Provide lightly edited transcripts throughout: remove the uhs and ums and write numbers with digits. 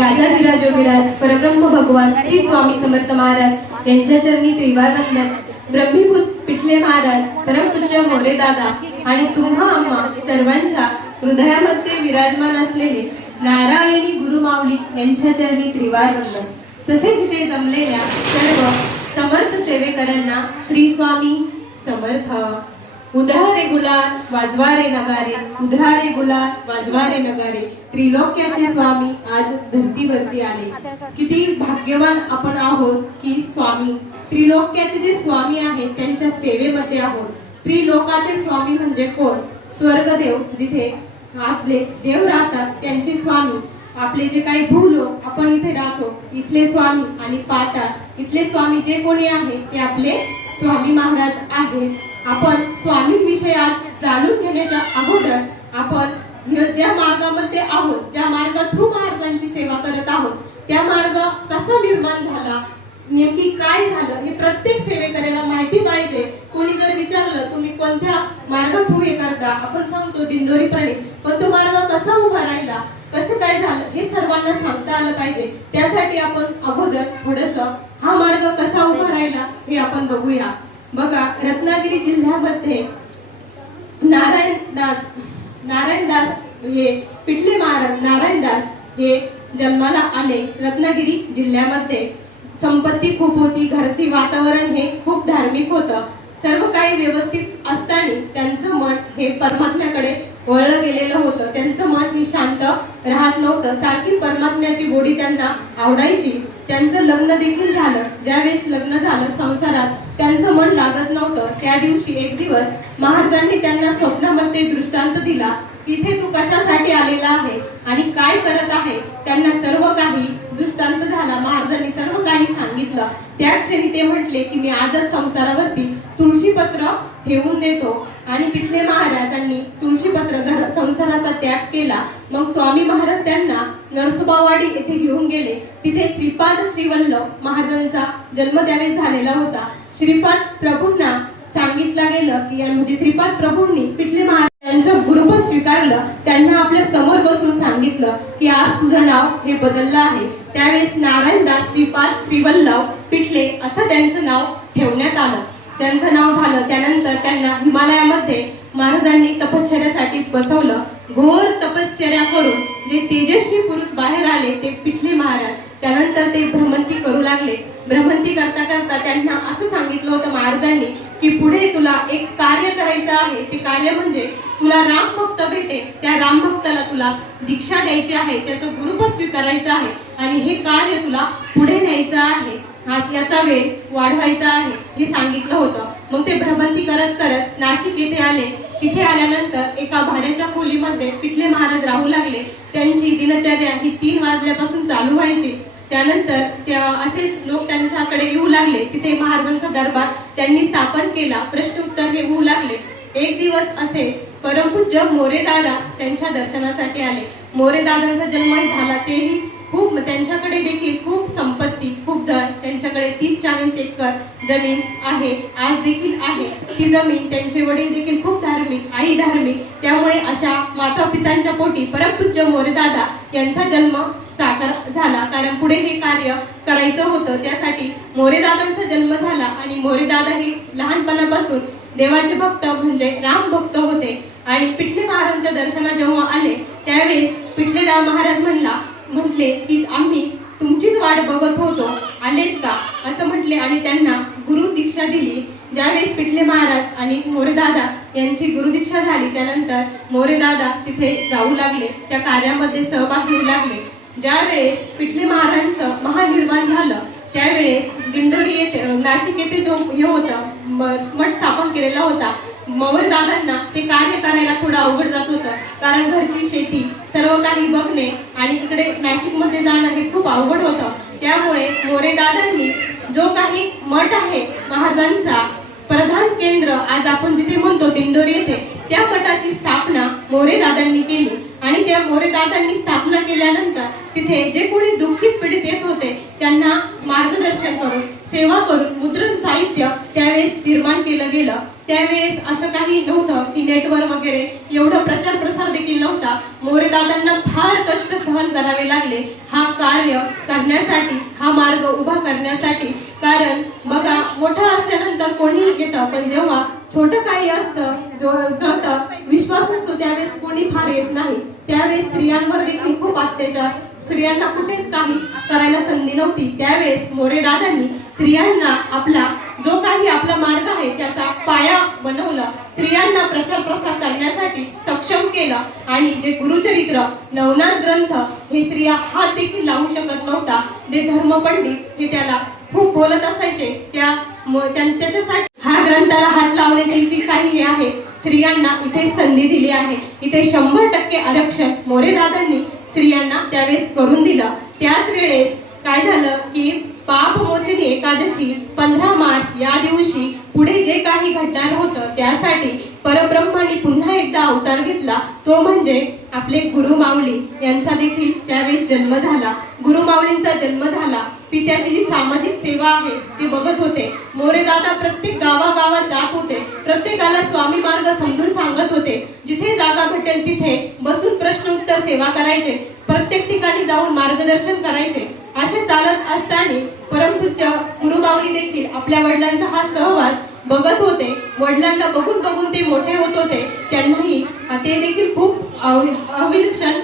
राजाधिराजोगिराज परब्रह्म भगवान श्री स्वामी समर्थ महाराज यांच्या चरणी त्रिवार वंदन. ब्रह्मीभूत पिठले महाराज, परमपूज्य मोरे दादा आणि तुम्हा आम्हा सर्वांच्या हृदयामध्ये विराजमान असलेले नारायणी गुरुमाऊली यांच्या चरणी त्रिवार वंदन. तसेच इथे जमलेल्या सर्व समर्थ सेवेकरांना श्री स्वामी समर्थ. उधळा रे गुलाल वाजवा रे नगारे, उधळा रे गुलाल वाजवा रे नगारे, त्रिलोक्याचे स्वामी आज धरतीवरती आले. किती भाग्यवान आपण आहोत की स्वामी त्रिलोक्याचे जे स्वामी आहेत त्यांच्या सेवेमध्ये आहोत. त्रिलोकाचे स्वामी म्हणजे कोण? स्वर्गदेव, जिथे आपले देव राहतात त्यांचे स्वामी. आपले जे काही भूलोक आपण इथे राहतो इथले स्वामी, आणि पाताळ इथले स्वामी जे कोणी आहे ते आपले स्वामी महाराज आहेत. आपण स्वामी विषयात जाणून घेण्याच्या अगोदर आपण ज्या मार्गामध्ये आहोत, ज्या मार्ग थ्रू महाराजांची सेवा करत आहोत, त्या मार्ग कसा निर्माण झाला, नेमकी काय झालं हे प्रत्येक सेवेकऱ्याला माहिती पाहिजे. कोणी जर विचारलं तुम्ही कोणत्या मार्ग थ्रू हे करता, आपण सांगतो दिंडोरीपणे, पण तो मार्ग कसा उभा राहिला, कसं काय झालं हे सर्वांना सांगता आलं पाहिजे. त्यासाठी आपण अगोदर थोडंसं हा मार्ग कसा उभा राहिला हे आपण बघूया. बघा, रत्नागिरी जिल्ह्यामध्ये नारायणदास हे पिठले महाराज नारायणदास हे जन्माला आले. रत्नागिरी जिल्ह्यामध्ये संपत्ती खूप होती, घरची वातावरण हे खूप धार्मिक होतं. सर्व काही व्यवस्थित असताना त्यांचं मन हे परमात्म्याकडे वळलं गेलेलं होतं. त्यांचं मन हे शांत राहत नव्हतं. सारखी परमात्म्याची गोडी त्यांना आवडायची. त्यांचं लग्न देखील झालं. ज्यावेळेस लग्न झालं संसारात त्यांचं मन लागत नव्हतं. त्या दिवशी एक दिवस महाराजांनी त्यांना स्वप्नामध्ये दृष्टांत दिला. इथे तू कशासाठी आलेला आहे आणि काय करत आहे, त्यांना सर्व काही दृष्टांत झाला. महाराजांनी सर्व काही सांगितलं. त्या क्षणी ते म्हटले की मी आजच संसारावरती तुळशीपत्र ठेवून देतो. आणि पिठले महाराजांनी तुळशीपत्र संसाराचा त्याग केला. मग स्वामी महाराज त्यांना नरसोबावाडी येथे घेऊन गेले. तिथे श्रीपाद श्रीवल्लभ महाराजांचा जन्म त्यावेळेस झालेला होता. श्रीपाद प्रभूंना सांगितलं गेलं की म्हणजे श्रीपाद प्रभूंनी पिठले महाराज त्यांचं गुरुपद स्वीकारलं. त्यांना आपल्या समोर बसून सांगितलं की आज तुझं नाव हे बदललं आहे. त्यावेळेस नारायणदास श्रीपाद श्रीवल्लभ पिठले असं त्यांचं नाव ठेवण्यात आलं. त्यांचं नाव झालं. त्यानंतर त्यांना हिमालयामध्ये महाराजांनी तपश्चर्यासाठी बसवलं. घोर तपश्चर्या करून जे तेजस्वी पुरुष बाहेर आले ते पिठले महाराज. त्यानंतर ते भ्रमंती करू लागले. भ्रमंती करता करता त्यांना असं सांगितलं होतं महाराजांनी की पुढे तुला एक कार्य करायचं आहे. ते कार्य म्हणजे तुला राम भक्त भेटेल, त्या राम भक्ताला तुला दीक्षा द्यायची आहे, त्याचं गुरुपद स्वीकारायचं आहे आणि हे कार्य तुला पुढे न्यायचं आहे. आज याचा वेळ वाढवायचा आहे हे सांगितलं होतं. मग ते भ्रमंती करत करत नाशिक येथे आले. तिथे आल्यानंतर एका भाड्याच्या खोलीमध्ये पिठले महाराज राहू लागले. त्यांची दिनचर्या ही 3 वाजल्यापासून चालू व्हायची. त्यानंतर असेच लोक त्यांच्याकडे येऊ लागले. तिथे महाराजांचा दरबार त्यांनी स्थापन केला. प्रश्न उत्तर हे होऊ लागले. एक दिवस असे परमपूज्य मोरे दादा त्यांच्या दर्शनासाठी आले. मोरे दादांचा जन्म झाला. तेही खूप त्यांच्याकडे देखील खूप संपत्ती, खूप धन, त्यांच्याकडे 30-40 एकर जमीन आहे, आज देखील आहे. ती जमीन त्यांचे वडील देखील खूप धार्मिक, आई धार्मिक. त्यामुळे अशा माता पितांच्या पोटी परमपूज्य मोरे दादा यांचा जन्म साकार झाला. कारण पुढे हे कार्य करायचं होतं, त्यासाठी मोरे दादांचा जन्म झाला. आणि मोरे दादा हे लहानपणापासून देवाचे भक्त म्हणजे राम भक्त होते. आणि पिठले महाराजांच्या दर्शनात जेव्हा आले त्यावेळेस पिठले महाराज म्हटले की आम्ही तुमचीच वाट बघत होतो, आलेत का असं म्हटले. आणि त्यांना गुरु दीक्षा दिली. ज्यावेळेस पिठले महाराज आणि मोरे दादा यांची गुरुदीक्षा झाली त्यानंतर मोरे दादा तिथे जाऊ लागले, त्या कार्यामध्ये सहभागी होऊ लागले. ज्यावेळेस पिठले महाराजांचं महानिर्वाण झालं त्यावेळेस दिंडोरी येथे नाशिक येथे जो हे होतं मठ स्थापन केलेला होता, मोरे दादांना ते कार्य करायला थोडं अवघड जात होतं. कारण घरची शेती सर्व काही बघणे आणि इकडे नाशिकमध्ये जाणं हे खूप अवघड होतं. त्यामुळे मोरे दादांनी जो काही मठ आहे महाराजांचा प्रधान केंद्र आज आपण जिथे म्हणतो दिंडोरी येथे, त्या मठाची स्थापना मोरे दादांनी केली. आणि त्या मोरे दादांनी स्थापना केल्यानंतर तिथे जे कोणी दुःखित पीडित येत होते त्यांना मार्गदर्शन करून सेवा करून मुद्रण साहित्य त्यावेळेस निर्माण केलं गेलं. त्यावेळेस असं काही नव्हतं की नेटवर वगैरे एवढं प्रचार प्रसार देखील नव्हता. मोरे दादांना फार कष्ट सहन करावे लागले हा कार्य करण्यासाठी, हा मार्ग उभा करण्यासाठी. कारण बघा, मोठं असल्यानंतर कोणीही घेतं, पण जेव्हा छोटं काही असतं, विश्वास नसतो, त्यावेळेस कोणी फार येत नाही. त्यावेळेस स्त्रियांवर देखील खूप अत्याचार, स्त्रियांना कुठेच काही करायला संधी नव्हती. त्यावेळेस मोरे दादांनी स्त्रियांना जो काही आपला मार्ग आहे त्याचा पाया बनवलं, स्त्रियांना प्रचार प्रसार करण्यासाठी सक्षम केलं. आणि जे गुरुचरित्र, नवनाथ ग्रंथ हे स्त्रिया हात देखील लावू शकत नव्हता, ते धर्मपंडित हे त्याला खूप बोलत असायचे. त्याच्यासाठी हा ग्रंथाला हात लावण्याची जी काही हे आहे, स्त्रियांना इथे संधी दिली आहे. इथे 100% आरक्षण मोरे दादांनी स्त्रियांना त्यावेळेस करून दिलं. त्याच वेळेस काय झालं की पापमोचनी एकादशी 15 मार्च या दिवशी पुढे जे काही घडणार होतं त्यासाठी परब्रह्माने पुन्हा एकदा अवतार घेतला. तो म्हणजे आपले गुरु माऊली यांचा देखील त्यावेळी जन्म झाला. गुरु माऊलींचा जन्म झाला. पित्याची जी सामाजिक सेवा आहे ती बघत होते. मोरे दादा प्रत्येक गावागावात जात होते, प्रत्येकाला स्वामी मार्ग समजून सांगत होते. जिथे जागा भेटेल तिथे बसून प्रश्न उत्तर सेवा करायचे, प्रत्येक ठिकाणी जाऊन मार्गदर्शन करायचे. असे चालत असताना परमपूज्य गुरु माऊली देखील आपल्या वडिलांचा हा सहवास बघत होते. वडिलांना बघून बघून ते मोठे होत होते. त्यांनाही ते देखील खूप अविलक्षण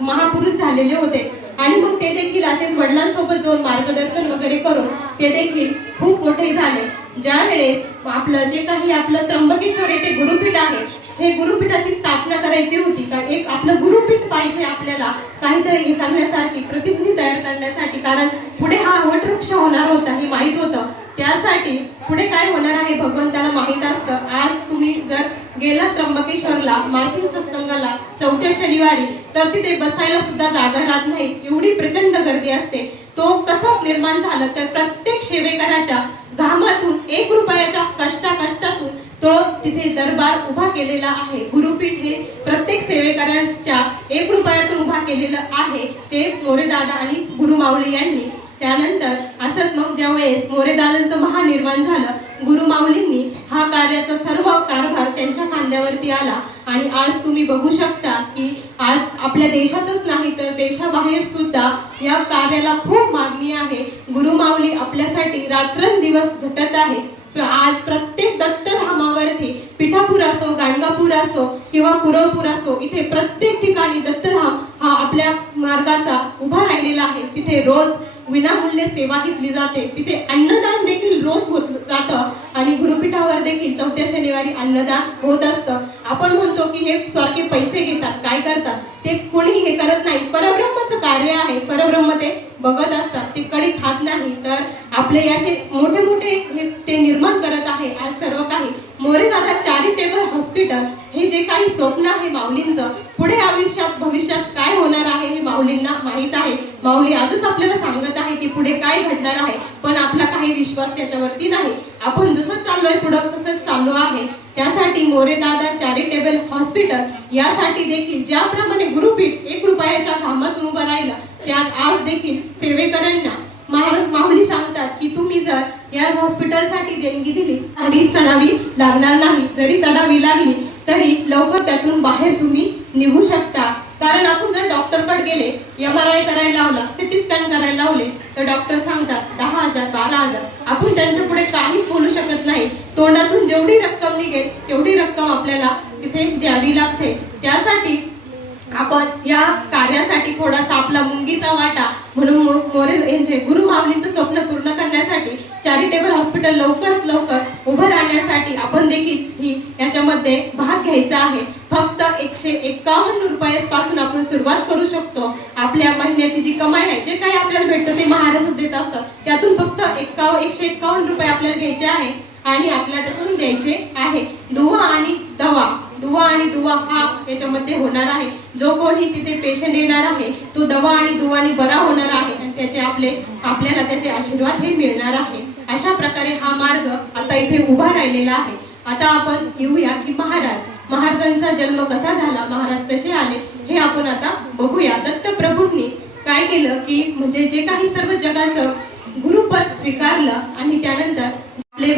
महापुरुष झालेले होते. आणि मग ते देखील असेच वडिलांसोबत जाऊन मार्गदर्शन वगैरे करून ते देखील खूप मोठे झाले. ज्या वेळेस आपलं जे काही आपलं त्र्यंबकेश्वर येथे गुरुपीठ आहे, हे गुरुपीठाची स्थापना करायची होती. का एक आपलं गुरुपीठ पाहिजे आपल्याला काहीतरी करण्यासाठी, प्रतिनिधी तयार करण्यासाठी. कारण पुढे हा वटवृक्ष होणार होता हे माहीत होतं. त्यासाठी पुढे काय होणार आहे भगवंताला माहीत असतं. आज तुम्ही जर गेला त्र्यंबकेश्वरला मासिक सत्संगाला 4थ्या शनिवारी, तर तिथे बसायला सुद्धा जागा राहत नाही, एवढी प्रचंड गर्दी असते. तो कसं निर्माण झालं तर प्रत्येक सेवेकराच्या घामातून, 1 रुपयाच्या कष्टातून तो तिथे दरबार उभा केलेला आहे. गुरुपीठ हे प्रत्येक सेवेकरांच्या 1 रुपयातून उभा केलेलं आहे. ते मोरे दादा आणि गुरु माऊली यांनी. त्यानंतर असंच मग ज्यावेळेस मोरे दादांचं महानिर्वाण झालं, गुरु माऊलींनी हा कार्याचा सर्व कारभार त्यांच्या खांद्यावरती आला. आणि आज तुम्ही बघू शकता की आज आपल्या देशातच नाही तर देशाबाहेर सुद्धा या कार्याला खूप मागणी आहे. गुरु माऊली आपल्यासाठी रात्रंदिवस झटत आहे. आज प्रत्येक दत्तधामावरती, पिठापूर असो, गाणगापूर असो किंवा कुरवपूर असो, इथे प्रत्येक ठिकाणी दत्तधाम हा आपल्या मार्गाचा उभा राहिलेला आहे. तिथे रोज विनामूल्य सेवा घेतली जाते. तिथे अन्नदान देखील रोज होत जातं. आणि गुरुपीठावर देखील 4थ्या शनिवारी अन्नदान होत असतं. आपण म्हणतो की हे सारखे पैसे घेतात, काय करतात, ते कोणी हे करत नाही. परब्रह्माचं कार्य आहे, परब्रह्म ते बघत असतात, ते कधी खात नाही. तर आपले असे मोठे मोठे ते निर्माण करत आहे आज सर्व काही. मोरे दादा चॅरिटेबल हॉस्पिटल हे जे काही स्वप्न आहे माऊलींचं, पुढे आयुष्यात भविष्यात काय होणार आहे हे माऊलींना माहीत आहे. माऊली आजच आपल्याला सांगत आहे की पुढे काय घडणार आहे, पण आपला काही विश्वास त्याच्यावरती नाही. आपण जसं चाललोय पुढं तसंच चाललो आहे. त्यासाठी मोरे दादा चॅरिटेबल हॉस्पिटल यासाठी देखील ज्याप्रमाणे गुरुपीठ 1 रुपयाच्या घामातून उभं राहिलं, त्यात आज देखील सेवेकरांना महाराज माऊली सांगतात की तुम्ही जर या हॉस्पिटलसाठी देणगी दिली आणि चढावी लागणार नाही. जरी चढावी लागली तरी लवकर त्यातून बाहेर तुम्ही निघू शकता. कारण आपण जर डॉक्टरकडे गेले, MRI करायला लावला, CT स्कॅन करायला लावले, तर डॉक्टर सांगतात 10,000 12,000. आपण त्यांच्या पुढे काहीच बोलू शकत नाही. तोंडातून जेवढी रक्कम निघेल तेवढी रक्कम आपल्याला तिथे द्यावी लागते. त्यासाठी आपण या कार्यासाठी थोडासा आपला मुंगीचा वाटा म्हणून मोरे यांचे गुरु माऊलींचं स्वप्न पूर्ण करण्यासाठी चॅरिटेबल हॉस्पिटल लवकरात लवकर उभं राहण्यासाठी आपण देखील याच्यामध्ये भाग घ्यायचा आहे. फक्त 151 रुपयापासून आपण सुरुवात करू शकतो. आपल्या महिन्याची जी कमाई आहे, जे काही आपल्याला भेटतं ते महाराज देत असतं, त्यातून फक्त 151 रुपये आपल्याला घ्यायचे आहे आणि आपल्याला त्यातून द्यायचे आहे. दुवा आणि दुवा हा याच्यामध्ये होणार आहे. जो कोणी तिथे पेशंट येणार आहे तो दवा आणि दुवानी बरा होणार आहे आणि त्याचे आपल्याला त्याचे आशीर्वाद हे मिळणार आहे. अशा प्रकारे हा मार्ग आता इथे उभा राहिलेला आहे. आता आपण येऊया की महाराजांचा जन्म कसा झाला, महाराज कसे आले हे आपण आता बघूया. दत्तप्रभूंनी काय केलं की म्हणजे जे काही सर्व जगाचं गुरुपद स्वीकारलं आणि त्यानंतर आपले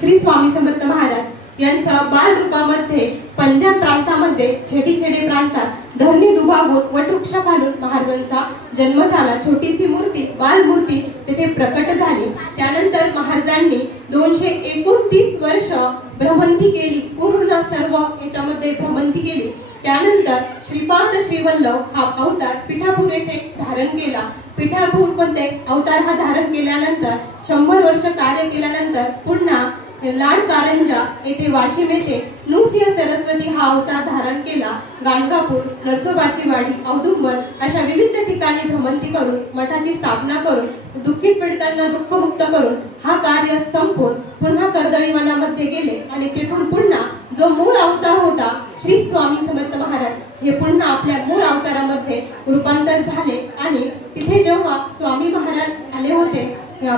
श्री स्वामी समर्थ महाराज यांचा बाल रूपामध्ये पंजाब प्रांतामध्ये छेडीखेडे प्रांतात धरणी दुभागून वटवृक्षाखालून महाराजांचा जन्म झाला. छोटीशी मूर्ती बालमूर्ती तेथे प्रकट झाली. त्यानंतर महाराजांनी 229 वर्ष भ्रमंती केली, पूर्ण सर्व याच्यामध्ये भ्रमंती केली. त्यानंतर श्रीपाद श्रीवल्लभ हा अवतार पिठापूर येथे धारण केला. पिठापूर मध्ये अवतार हा धारण केल्यानंतर 100 वर्ष कार्य केल्यानंतर पुन्हा लाड कारंजा येथे वाशिम येथे नृसिंह सरस्वती हा अवतार धारण केला. गाणगापूर, नरसोबाची वाडी, औदुंबर अशा विविध ठिकाणी भ्रमंती करून मठाची स्थापना करून दुःखित पीडितांना दुःखमुक्त करून हा कार्य संपून पुन्हा कर्दळी वनामध्ये गेले आणि तेथून पुन्हा जो मूळ अवतार होता श्री स्वामी समर्थ महाराज हे पुन्हा आपल्या मूळ अवतारामध्ये रूपांतर झाले. आणि तिथे जेव्हा स्वामी महाराज आले होते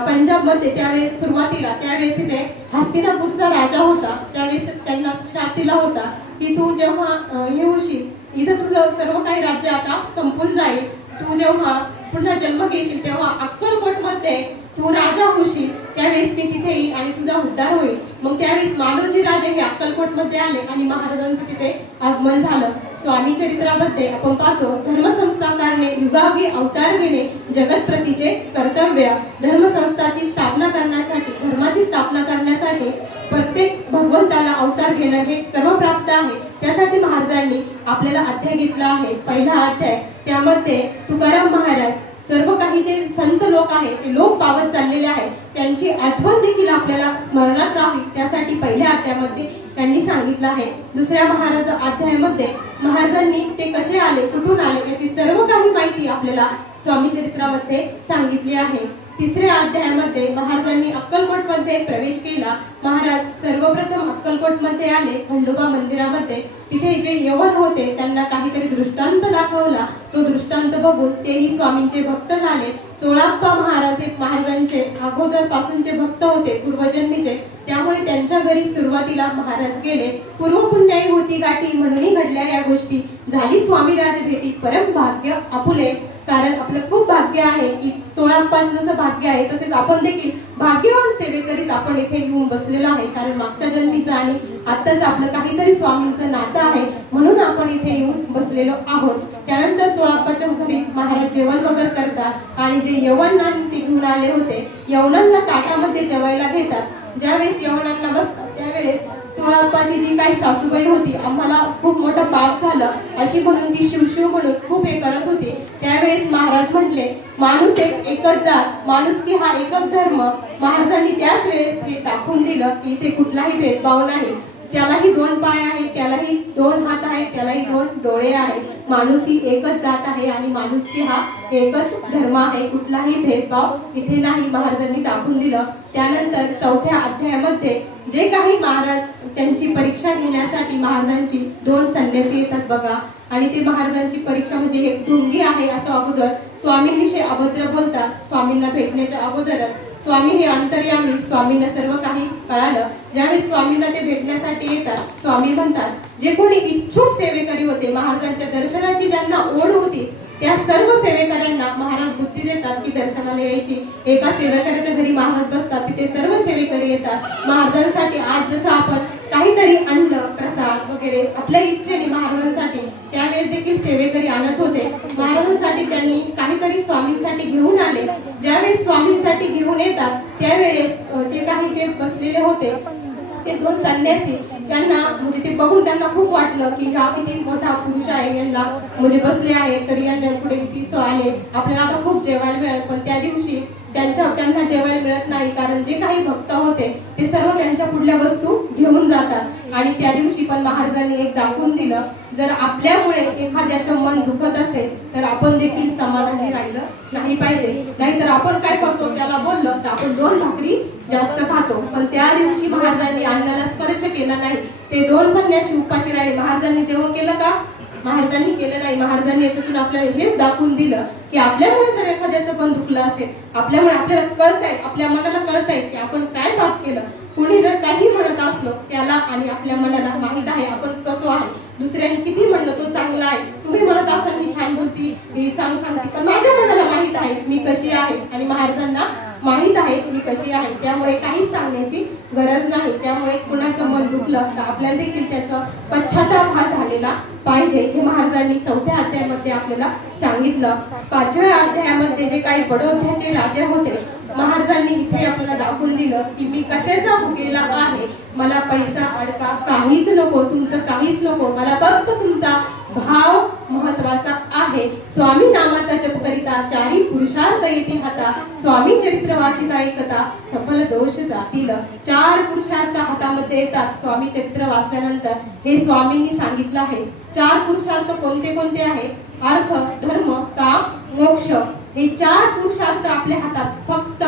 पंजाब मध्ये त्यावेळेस सुरुवातीला त्यावेळेस तिथे हस्तिनापूरचा राजा होता. त्यावेळेस त्यांना शाप दिला होता की तू जेव्हा हे होशील इथं तुझं सर्व काही राज्य आता संपून जाईल, तू जेव्हा पुन्हा जन्म घेशील तेव्हा अक्कलकोट मध्ये तू राजा होशील, त्यावेळेस मी तिथे येईल आणि तुझा उद्धार होईल. मग त्यावेळेस मालोजी राजे हे अक्कलकोट मध्ये आले आणि महाराजांचं तिथे आगमन झालं. स्वामी चरित्रामध्ये आपण पाहतो धर्मसंस्थाकारने युगागी अवतार घेणे जगतप्रतीचे कर्तव्य. धर्मसंस्थाची स्थापना करण्यासाठी धर्माची स्थापना करण्यासाठी प्रत्येक भगवंताला अवतार घेणं हे कर्मप्राप्त आहे. त्यासाठी महाराजांनी आपल्याला अध्याय घेतला आहे. पहिला अध्याय त्यामध्ये तुकाराम महाराज सर्व काही जे संत लोक आहेत ते लोक पावत चाललेले आहेत त्यांची आठवण देखील आपल्याला स्मरणात राहावी त्यासाठी पहिल्या अध्यायामध्ये त्यांनी सांगितलं आहे. दुसऱ्या महाराज अध्यायामध्ये महाराजांनी ते कसे आले कुठून आले याची सर्व काही माहिती आपल्याला स्वामी चरित्रामध्ये सांगितली आहे. तिसऱ्या अध्यायामध्ये महाराजांनी अक्कलकोट मध्ये प्रवेश केला. महाराज सर्वप्रथम अक्कलकोट मध्ये आले खंडोबा मंदिरामध्ये. तिथे जे यवन होते त्यांना काहीतरी दृष्टांत दाखवला. तो दृष्टांत बघून तेही स्वामींचे भक्त झाले. चोळाप्पा महाराज हे महाराजांचे अगोदर पासूनचे भक्त होते पूर्वजन्मीचे, त्यामुळे त्यांच्या घरी सुरुवातीला महाराज गेले. पूर्वपुण्याई होती गाठी म्हणून घडल्या या गोष्टी, झाली स्वामी राज भेटी परम भाग्य आपुले. कारण आपलं खूप भाग्य आहे की चोळाप्पांचं जसं भाग्य आहे तसेच आपण देखील भाग्यवान सेवेकरीच आपण इथे येऊन बसलेलो आहे. कारण मागच्या जन्मीचं आणि आत्ताच आपलं काहीतरी स्वामींचं नातं आहे म्हणून आपण इथे येऊन बसलेलो आहोत. त्यानंतर चोळाप्पाच्या घरी महाराज जेवण वगैरे करतात आणि जे यवनांना तिथून आले होते यवनांना ताटामध्ये जेवायला घेतात. ज्यावेळेस यवनांना बसतात त्यावेळेस चोळाप्पाची जी काही सासूबाई होती आम्हाला खूप मोठं पाप झालं अशी म्हणून ती शिवशिव म्हणून खूप हे करत होती. त्यावेळेस महाराज म्हटले माणूस एकच जात माणुसकी हा एकच धर्म. महाराजांनी त्याच वेळेस हे दाखवून दिलं की इथे कुठलाही भेदभाव नाही. त्यालाही 2 पाय आहेत, त्यालाही 2 हात आहेत, त्यालाही 2 डोळे आहेत. माणूस ही एकच जात आहे आणि माणुसकी हा एकच धर्म आहे. कुठलाही भेदभाव इथे नाही महाराजांनी दाखवून दिलं. त्यानंतर चौथ्या अध्यायामध्ये जे काही महाराज त्यांची परीक्षा घेण्यासाठी महाराजांची 2 संन्यासी येतात बघा आणि ते महाराजांची परीक्षा म्हणजे एक ढोंगी आहे असं अगोदर स्वामींविषयी अभद्र बोलतात. स्वामींना भेटण्याच्या अगोदरच स्वामी हे अंतर्यामी, स्वामींना सर्व काही कळालं. ज्यावेळेस स्वामींना ते भेटण्यासाठी येतात स्वामी म्हणतात जे कोणी इच्छुक सेवेकरी होते महाराजांच्या दर्शनाची ज्यांना ओढ होती त्या सर्व सेवेकऱ्यांना महाराज बुद्धी देतात की दर्शनाला यायची. एका सेवेकऱ्याच्या घरी महाराज बसतात तिथे सर्व सेवेकरी येतात महाराजांसाठी. आज जसं आपण काहीतरी अन्न प्रसाद वगैरे आपल्या इच्छेने महाराजांसाठी त्यावेळेस देखील सेवेकरी आणत होते. महाराजांसाठी त्यांनी काहीतरी स्वामींसाठी घेऊन आले. ज्यावेळेस स्वामींसाठी घेऊन येतात त्यावेळेस जे काही जे बसलेले होते ते 2 संन्यासी त्यांना म्हणजे ते बघून त्यांना खूप वाटलं की हा किती मोठा पुरुष आहे, यांना म्हणजे बसले आहे तरी यांना पुढे किती आले आपल्याला आता खूप जेवायला मिळेल. पण त्या दिवशी त्यांना जेवायला मिळत नाही कारण जे काही भक्त होते ते सर्व त्यांच्या पुढल्या वस्तू घेऊन जातात. आणि त्या दिवशी पण महाराजांनी एक दाखवून दिलं जर आपल्यामुळे एखाद्याचं मन दुखत असेल तर आपण देखील समाधानी राहिलं नाही पाहिजे. नाहीतर आपण काय करतो त्याला बोललं तर आपण 2 भाकरी जास्त खातो. पण त्या दिवशी महाराजांनी अन्नाला स्पर्श केला नाही. ते 2 संन्यासी उपाशी राहिले. महाराजांनी जेवण केलं का? महाराजांनी केलं नाही. महाराजांनी याच्यातून आपल्याला हेच दाखवून दिलं की आपल्यामुळे जर एखाद्याचं पण दुखलं असेल आपल्यामुळे आपल्याला कळतंय आपल्या मनाला कळतंय की आपण काय पाप केलं. कुणी जर काही म्हणत असलो त्याला आणि आपल्या मनाला माहित आहे आपण कसं आहे. दुसऱ्याने किती म्हणलं तो चांगला आहे, तुम्ही म्हणत असाल मी छान बोलती मी चांगलं सांगते, पण माझ्या मनाला माहित आहे मी कशी आहे. आणि महाराजांना माहीत आहे मी कशी आहे, त्यामुळे काहीच सांगण्याची गरज नाही. त्यामुळे कुणाचं मन दुखलं तर आपल्याला देखील त्याचा पश्चाताप हा झालेला पाहिजे. हे महाराजांनी 4थ्या अध्यायामध्ये आपल्याला सांगितलं. 5व्या अध्यायामध्ये जे काही बडोद्याचे राजे होते, महाराजांनी इथे आपल्याला दाखवून दिलं की मी कशाचा भुकेला आहे, मला पैसा अडका काहीच नको, तुमचं काहीच नको, मला फक्त तुमचा भाव महत्वाचा आहे. स्वामी नामाचा जप करिता चारी पुरुषार्थ येते हाता, स्वामी चरित्र वाचिता ऐकता सफल दोष जातील. 4 पुरुषार्थ हातामध्ये येतात स्वामी चरित्र वाचल्यानंतर, हे स्वामींनी सांगितलं आहे. 4 पुरुषार्थ कोणते कोणते आहे? अर्थ, धर्म, काम, मोक्ष. हे 4 पुरुषार्थ आपल्या हातात. फक्त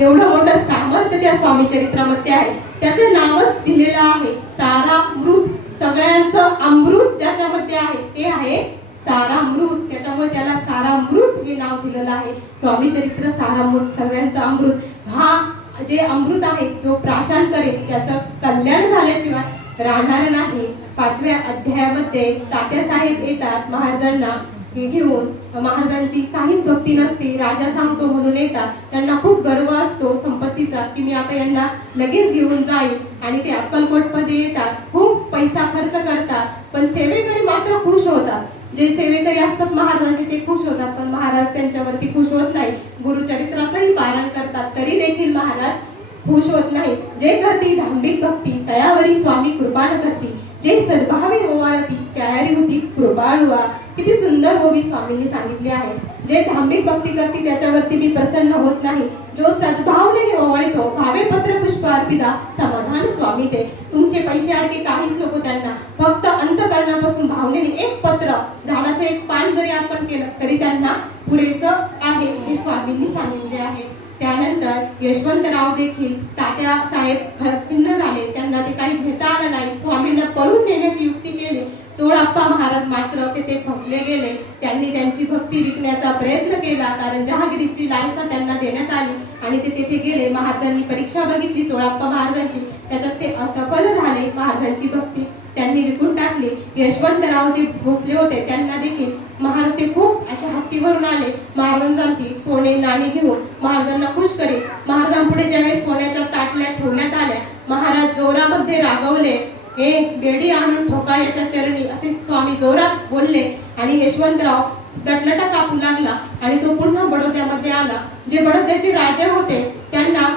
एवढं मोठं सामर्थ्य त्या स्वामी चरित्रामध्ये आहे. त्याचे नावच दिलेलं आहे सारामृत. सगळ्यांचं अमृत ज्याच्यामध्ये आहे ते आहे सारामृत. त्याच्यामुळे त्याला सारामृत हे नाव दिलेलं आहे. स्वामी चरित्र सारामृत, सगळ्यांचं अमृत. हा जे अमृत आहे तो प्राशन करेल, त्याचं कल्याण झाल्याशिवाय राहणार नाही. 5व्या अध्यायामध्ये तात्यासाहेब येतात महाराजांना घेऊन. महाराजांची काहीच भक्ती नसते, राजा सांगतो म्हणून येतात. त्यांना खूप गर्व असतो संपत्तीचा की मी आता यांना लगेच घेऊन जाईल, आणि ते अक्कलकोटमध्ये येतात. खूप पैसा खर्च करतात, पण सेवेकरी मात्र खुश होतात. जे सेवेकरी असतात महाराजांचे ते खुश होतात, पण महाराज त्यांच्यावरती खुश होत नाही. गुरुचरित्राचंही पारायण करतात तरी देखील महाराज खुश होत नाही. जे करती धांबिक भक्ती तयावरी स्वामी कृपाण करती, जे सद्भावे ओवाळती तयारी होती कृपाळुआ. किती सुंदर गोवी स्वामींनी सांगितली आहे. जे धांबिक भक्ती करती त्याच्यावरती मी प्रसन्न होत नाही, जो सद्भावने ओवाळतो भावे पत्र पुष्प अर्पिता समाधान स्वामी ते. तुमचे पैसे अडके काहीच नको त्यांना, फक्त अंतकरणापासून भावनेने एक पत्र, झाडाचं एक पान जरी आपण केलं तरी त्यांना पुरेसं आहे, हे स्वामींनी सांगितले आहे. त्यानंतर यशवंतराव देखील तात्या साहेब खिन्न झाले, त्यांना ते काही घेता आलं नाही. स्वामींना पळून नेण्याची युक्ती केली. चोळाप्पा महाराज मात्र तेथे फसले गेले. त्यांनी त्यांची भक्ती विकण्याचा प्रयत्न केला, कारण जहागिरीची लालसा त्यांना देण्यात आली आणि ते तेथे गेले. महाराजांनी परीक्षा बघितली चोळाप्पा महाराजांची, त्याच्यात ते असफल झाले. महाराजांची भक्ती त्यांनी विकून टाकली. यशवंतराव जे भोसले होते त्यांना देखील महाराज ते खूप अशा हत्तीवरून आले. महाराजांची सोने नाणी घेऊन महाराजांना खुश करीत महाराजांपुढे ज्यावेळेस सोन्याच्या ताटल्या ठेवण्यात आल्या, महाराज जोरामध्ये रागवले, हे बेडी आणून ठोका याच्या चरणी, असे स्वामी जोरात बोलले. आणि यशवंतराव गटलटा कापू लागला आणि तो पुन्हा बडोद्यामध्ये आला. जे बडोद्याचे राजे होते त्यांना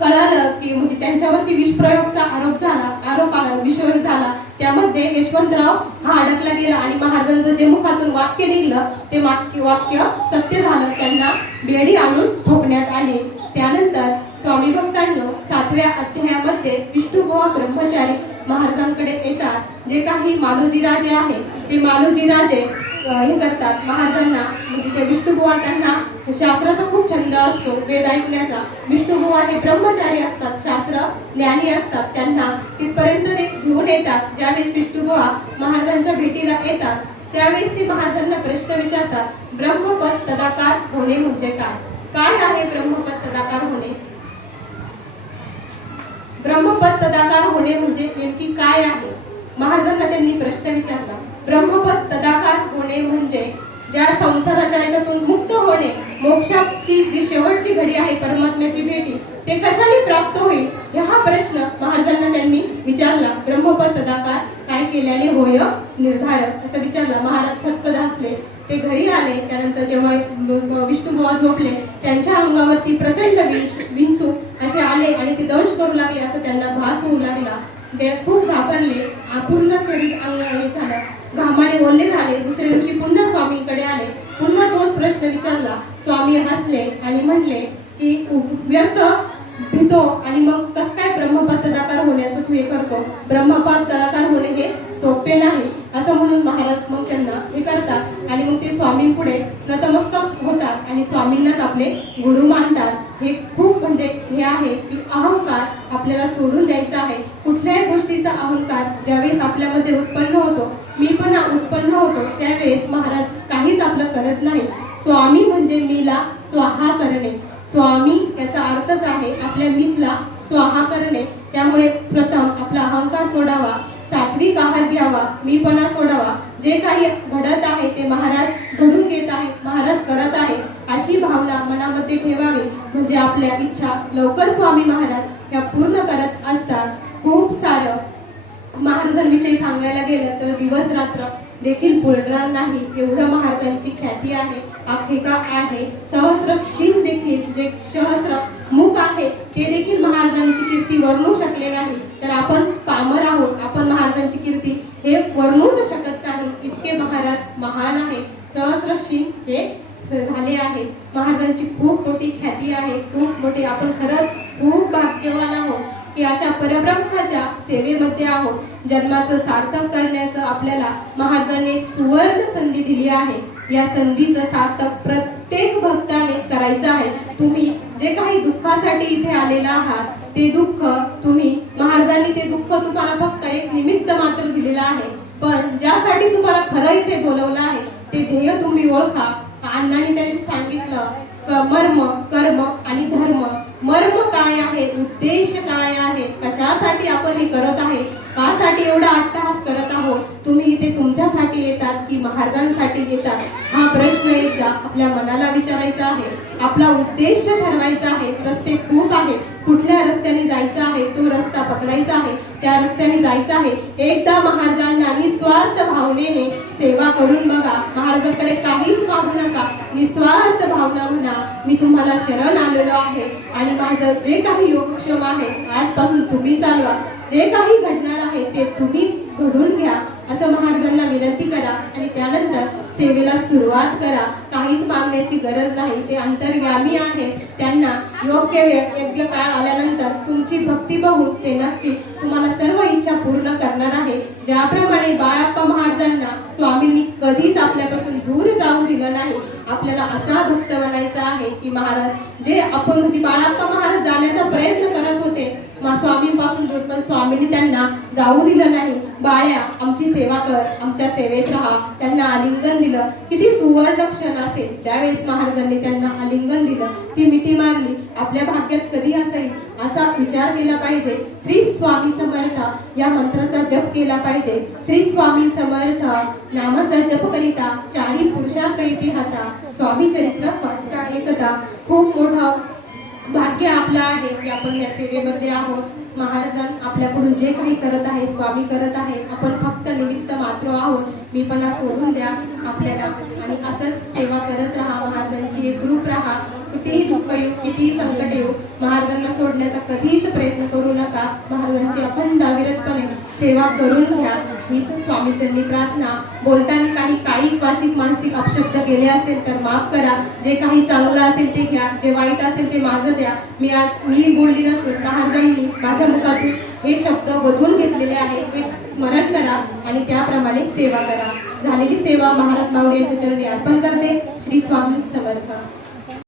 कळालं की म्हणजे त्यांच्यावरती विषप्रयोगचा आरोप आला, विषप्रयोग झाला. त्यामध्ये यशवंतराव हा अडकला गेला आणि महाराजांचं जे मुखातून वाक्य निघलं ते वाक्य सत्य झालं. त्यांना बेडी आणून ठोकण्यात आले. त्यानंतर स्वामी भक्तांनो 7व्या अध्यायामध्ये विष्णुबुवा ब्रह्मचारी महाराजांकडे येतात. जे काही मालोजी राजे आहे ते मालोजी राजे हे करतात महाराजांना, म्हणजे ते विष्णुबुवा त्यांना शास्त्राचा खूप छंद असतो, वेद ऐकण्याचा. विष्णुबुवा हे ब्रह्मचारी असतात, शास्त्र ज्ञानी असतात. त्यांना तिथपर्यंत ते घेऊन येतात. ज्यावेळेस विष्णुबुवा महाराजांच्या भेटीला येतात त्यावेळेस ते महाराजांना प्रश्न विचारतात, ब्रह्मपद तदाकार होणे म्हणजे काय? काय आहे ब्रह्मपद तदाकार होणे? ब्रह्मपद तदाकार होणे म्हणजे नेमकी काय आहे? महाराजांना त्यांनी प्रश्न विचारला. ब्रह्मपद तदाकार होणे म्हणजे ज्या संसाराच्या याच्यातून मुक्त होणे, मोक्षाची जी शेवटची घडी आहे परमात्म्याची भेटी, ते कशाने प्राप्त होईल हा प्रश्न महाराजांना त्यांनी विचारला. ब्रह्मपद तदाकार काय केल्याने होय निर्धार, असं विचारला. महाराज थक्क भासले. ते घरी आले. त्यानंतर जेव्हा विष्णुबुवा झोपले त्यांच्या अंगावरती प्रचंड विंचू असे आले आणि ते दंश करू लागले, असं त्यांना भास होऊ लागला. ते खूप घाबरले. अपूर्ण शरीर अंगाने झालं, घामाने ओले झाले. दुसऱ्या दिवशी पुन्हा स्वामींकडे आले. पुन्हा तोच प्रश्न विचारला. स्वामी हसले आणि म्हणले की व्यर्थ भीतो आणि मग कस काय ब्रह्मपद तदाकार होण्याचं तू हे करतो? ब्रह्मपद तदाकार होणे हे सोपे नाही असं म्हणून महाराज मग त्यांना हे करतात आणि मग ते स्वामींपुढे नतमस्तक होतात आणि स्वामींनाच आपले गुरु मानतात. हे खूप म्हणजे हे आहे की अहंकार आपल्याला सोडून द्यायचा आहे. कुठल्याही गोष्टीचा अहंकार ज्यावेळेस आपल्यामध्ये उत्पन्न होतो, मीपणा उत्पन्न होतो, त्यावेळेस महाराज काहीच आपलं करत नाही. स्वामी म्हणजे मीला स्वाहा करणे. स्वामी याचा अर्थच आहे आपल्या मीला स्वाहा करणे. त्यामुळे प्रथम आपला अहंकार सोडावा, सात्विक आहार घ्यावा, मीपणा सोडावा. जे काही घडत आहे ते महाराज घडून घेत आहेत, महाराज करत आहे अशी भावना मनामध्ये ठेवावी. म्हणजे आपल्या इच्छा लवकर स्वामी महाराज या पूर्ण करत असतात. खूप सारं महाराजांविषयी सांगायला गेलं तर दिवस रात्र देखील पुरणार नाही एवढं महाराजांची ख्याती आहे, आख्यायिका आहे. सहस्र क्षीण देखील जे सहस्र मुख आहे ते देखील महाराजांची कीर्ती वर्णू शकले नाही. तर आपण पामर आहोत, आपण महाराजांची कीर्ती हे वर्णूच शकत नाही. इतके महाराज महान आहे. सहस्र क्षीण हे झाले आहे. महाराजांची खूप मोठी ख्याती आहे, खूप मोठी. आपण खरंच खूप भाग्यवान आहोत की अशा परब्रह्माच्या सेवेमध्ये आहोत. जन्माचं सार्थक करण्याचं आपल्याला महाराजांनी एक सुवर्ण संधी दिली आहे. या संधीचं सार्थक प्रत्येक भक्ताने करायचं आहे. तुम्ही जे काही दुःखासाठी इथे आलेला आहात ते दुःख तुम्ही महाराजांनी ते दुःख तुम्हाला फक्त एक निमित्त मात्र दिलेलं आहे. पण ज्यासाठी तुम्हाला खरं इथे बोलवलं आहे ते ध्येय तुम्ही ओळखा. अण्णांनी त्यांनी सांगितलं मर्म, कर्म आणि धर्म. मर्म काय आहे, उद्देश काय आहे, कशासाठी आपण हे करत आहे, कासाठी एवढा अट्टहास करत आहोत. तुम्ही इथे तुमच्यासाठी येतात की महाराजांसाठी येतात हा प्रश्न एकदा आपल्या मनाला विचारायचा आहे. आपला उद्देश ठरवायचा आहे. रस्ते खूप आहेत, कुठल्या रस्त्याने जायचं आहे तो रस्ता पकडायचा आहे, त्या रस्त्याने जायचं आहे. एकदा महाराजांना निस्वार्थ भावनेने सेवा करून बघा. महाराजांकडे काहीच मागू नका, निस्वार्थ भावना म्हणा मी तुम्हाला शरण आलेलो आहे आणि माझं जे काही योगक्षम आहे आजपासून तुम्ही चालवा. जे काही घडणार आहे ते तुम्ही घडून घ्या असं महाराजांना विनंती करा आणि त्यानंतर सेवेला सुरुवात करा. काहीच मागण्याची गरज नाही. ते अंतर्यामी आहे. त्यांना योग्य वेळ योग्य काळ आल्यानंतर तुमची भक्ती बघून ते नक्की तुम्हाला सर्व इच्छा पूर्ण करणार आहे. ज्याप्रमाणे बाळाप्पा महाराजांना स्वामींनी कधीच आपल्यापासून दूर जाऊ दिलं नाही. आपल्याला असा भक्त बनायचा आहे की महाराज जे आपण जे बाळाप्पा महाराज जाण्याचा प्रयत्न करत होते स्वामींपासून दूर, पण स्वामींनी त्यांना जाऊ दिलं नाही. बाळ्या आमची सेवा कर, आमच्या सेवेत राहा. त्यांना आलिंगन दिलं. किती सुवर्ण क्षण असेल ज्यावेळेस महाराजांनी त्यांना आलिंगन दिलं, ती मिठी मारली. आपल्या भाग्यात कधी असेल असा विचार केला पाहिजे. श्री स्वामी समर्थ या मंत्राचा जप केला पाहिजे. श्री स्वामी समर्थ नामाचा जप करिता चारी पुरुषाकरिती हाता स्वामी चरित्र वाचता एकता. खूप मोठं भाग्य आपलं आहे की आपण या सेवेमध्ये आहोत. महाराजांना आपल्याकडून जे काही करत आहे स्वामी करत आहे, आपण फक्त निमित्त मात्र आहोत. मी पण सोडून द्या आपल्याला आणि असंच सेवा करत राहा. महाराजांची एकरूप राहा. कितीही दुःख येऊ, कितीही संकट येऊ, महाराजांना सोडण्याचा कधीच प्रयत्न करू नका. महाराजांची अखंड अविरतपणे सेवा करून घ्या हीच स्वामीचरणी प्रार्थना. बोलताना काही वाचिक मानसिक अपशब्द गेले असेल तर माफ करा. जे काही चांगलं असेल ते घ्या, जे वाईट असेल ते माझं द्या. मी बोलली नसून महाराजांनी माझ्या मुखातून हे शब्द बदलून घेतलेले आहे. हे स्मरण करा आणि त्याप्रमाणे सेवा करा. झालेली सेवा महाराज माऊली यांच्या चरणी अर्पण करते. श्री स्वामी समर्थ.